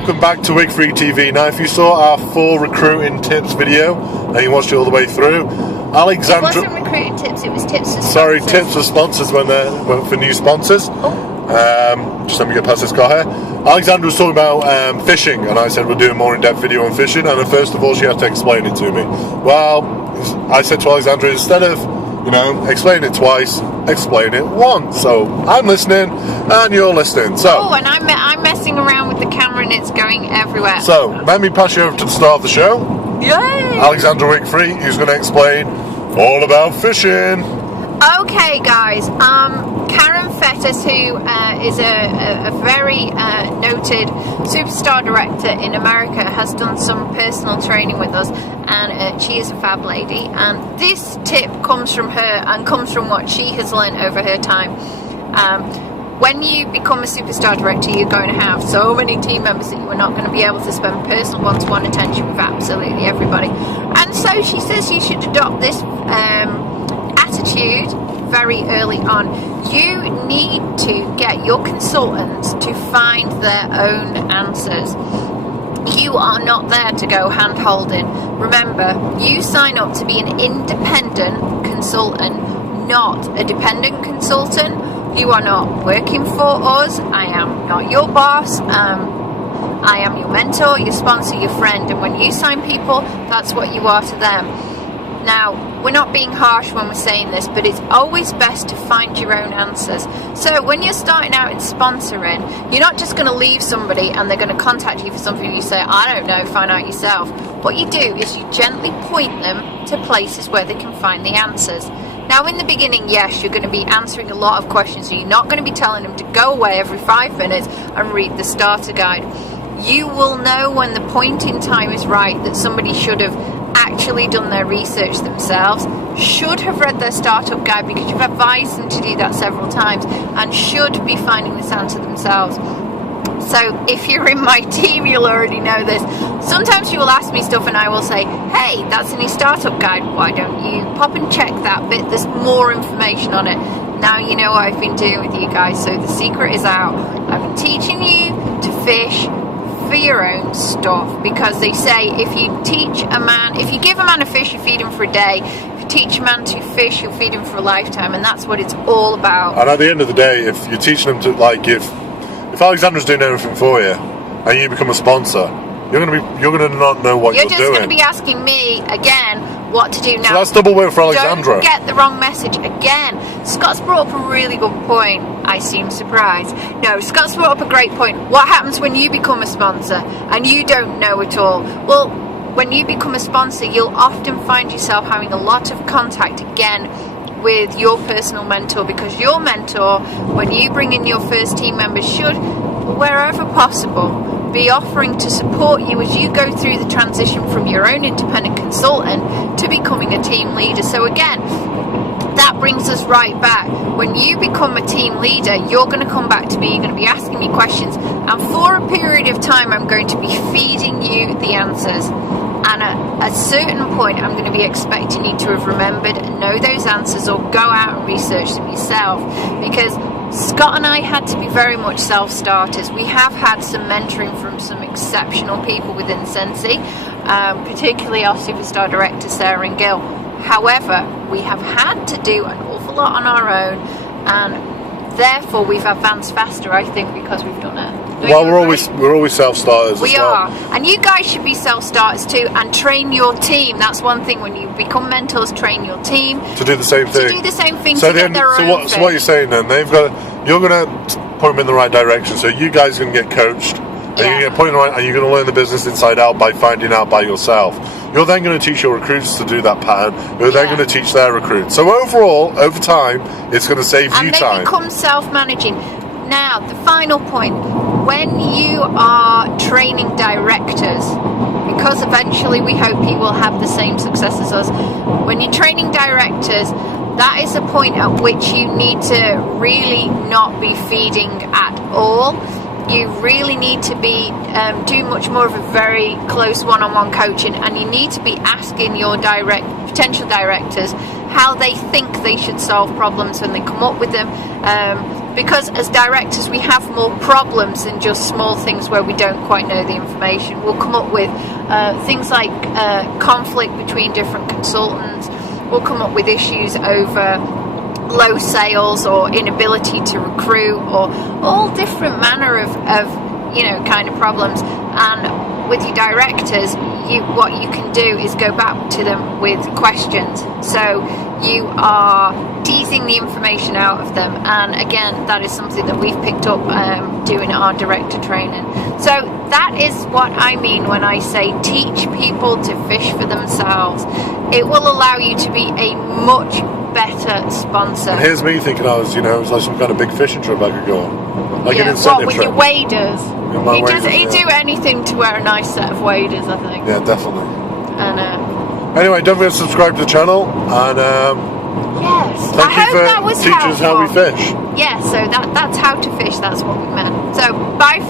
welcome back to Wig Free TV. Now, if you saw our full recruiting tips video and you watched it all the way through, Alexandra... It wasn't recruiting tips, it was tips for sponsors. Sorry, tips for sponsors when for new sponsors. Just let me get past this guy here. Alexandra was talking about fishing, and I said we're doing a more in-depth video on fishing, and first of all she had to explain it to me. Well, I said to Alexandra, instead of explain it twice, explain it once. So I'm listening and you're listening. So and I'm messing around with the camera and it's going everywhere. So let me pass you over to the star of the show. Yay! Alexandra Wig Free, who's going to explain all about fishing. Okay, guys. Karen Fettis, who is a very noted superstar director in America, has done some personal training with us, and she is a fab lady. And this tip comes from her and comes from what she has learned over her time. When you become a superstar director, you're going to have so many team members that you are not going to be able to spend personal one-to-one attention with absolutely everybody. And so she says you should adopt this attitude very early on. You need to get your consultants to find their own answers. You are not there to go hand-holding. Remember, you sign up to be an independent consultant, not a dependent consultant. You are not working for us. I am not your boss. I am your mentor, your sponsor, your friend. And when you sign people, that's what you are to them. Now, we're not being harsh when we're saying this, but it's always best to find your own answers. So when you're starting out in sponsoring, you're not just going to leave somebody and they're going to contact you for something you say, I don't know, find out yourself. What you do is you gently point them to places where they can find the answers. Now, in the beginning, yes, you're going to be answering a lot of questions, so you're not going to be telling them to go away every 5 minutes and read the starter guide. You will know when the point in time is right that somebody should have actually done their research themselves, should have read their startup guide because you've advised them to do that several times, and should be finding this answer themselves. So if you're in my team, you'll already know this. Sometimes you will ask me stuff and I will say, hey, that's in your startup guide, why don't you pop and check that bit, there's more information on it. Now you know what I've been doing with you guys, so the secret is out. I've been teaching you to fish for your own stuff, because they say if you give a man a fish, you feed him for a day. If you teach a man to fish, you'll feed him for a lifetime, and that's what it's all about. And at the end of the day, if you're teaching them to, if Alexandra's doing everything for you and you become a sponsor, you're gonna not know what you're doing. You're just going to be asking me again what to do now. So that's double work for Alexandra. Don't get the wrong message again. Scott's brought up a really good point. I seem surprised. No, Scott's brought up a great point. What happens when you become a sponsor and you don't know it all? Well, when you become a sponsor, you'll often find yourself having a lot of contact again with your personal mentor, because your mentor, when you bring in your first team members, should, wherever possible, be offering to support you as you go through the transition from your own independent consultant to becoming a team leader. So again, that brings us right back. When you become a team leader, you're going to come back to me, you're going to be asking me questions, and for a period of time I'm going to be feeding you the answers. And at a certain point I'm going to be expecting you to have remembered and know those answers, or go out and research them yourself, because Scott and I had to be very much self-starters. We have had some mentoring from some exceptional people within Scentsy, particularly our superstar director Sarah and Gil. However, we have had to do an awful lot on our own, and therefore we've advanced faster, I think, because we've done it. Well, we're always self-starters. We are, and you guys should be self-starters too, and train your team. That's one thing. When you become mentors, train your team to do the same thing. To do the same thing. So get their own. So what you're saying then? You're going to point them in the right direction. So you guys can get coached, and you're going to get pointed right, and you're going to learn the business inside out by finding out by yourself. You're then going to teach your recruits to do that pattern. You're then going to teach their recruits. So overall, over time, it's going to save you time. And they become self-managing. Now, the final point. When you are training directors, because eventually we hope you will have the same success as us, when you're training directors, that is a point at which you need to really not be feeding at all. You really need to be do much more of a very close one-on-one coaching, and you need to be asking your potential directors how they think they should solve problems when they come up with them. because as directors we have more problems than just small things where we don't quite know the information. We'll come up with things like conflict between different consultants. We'll come up with issues over low sales or inability to recruit, or all different manner of kind of problems. And with your directors, what you can do is go back to them with questions. So you are teasing the information out of them, and again, that is something that we've picked up doing our director training. So that is what I mean when I say teach people to fish for themselves. It will allow you to be a much better sponsor. And here's me thinking it's like some kind of big fishing trip I could go on. Like an Yeah, incentive what, with trip. your waders? Yeah, my He'd waders, do anything to wear a nice set of waders, I think. Yeah, definitely. And Anyway, don't forget to subscribe to the channel, and yes, thank I you hope for that was teaching us how we helpful. fish. Yeah, so that's how to fish. That's what we meant. So bye.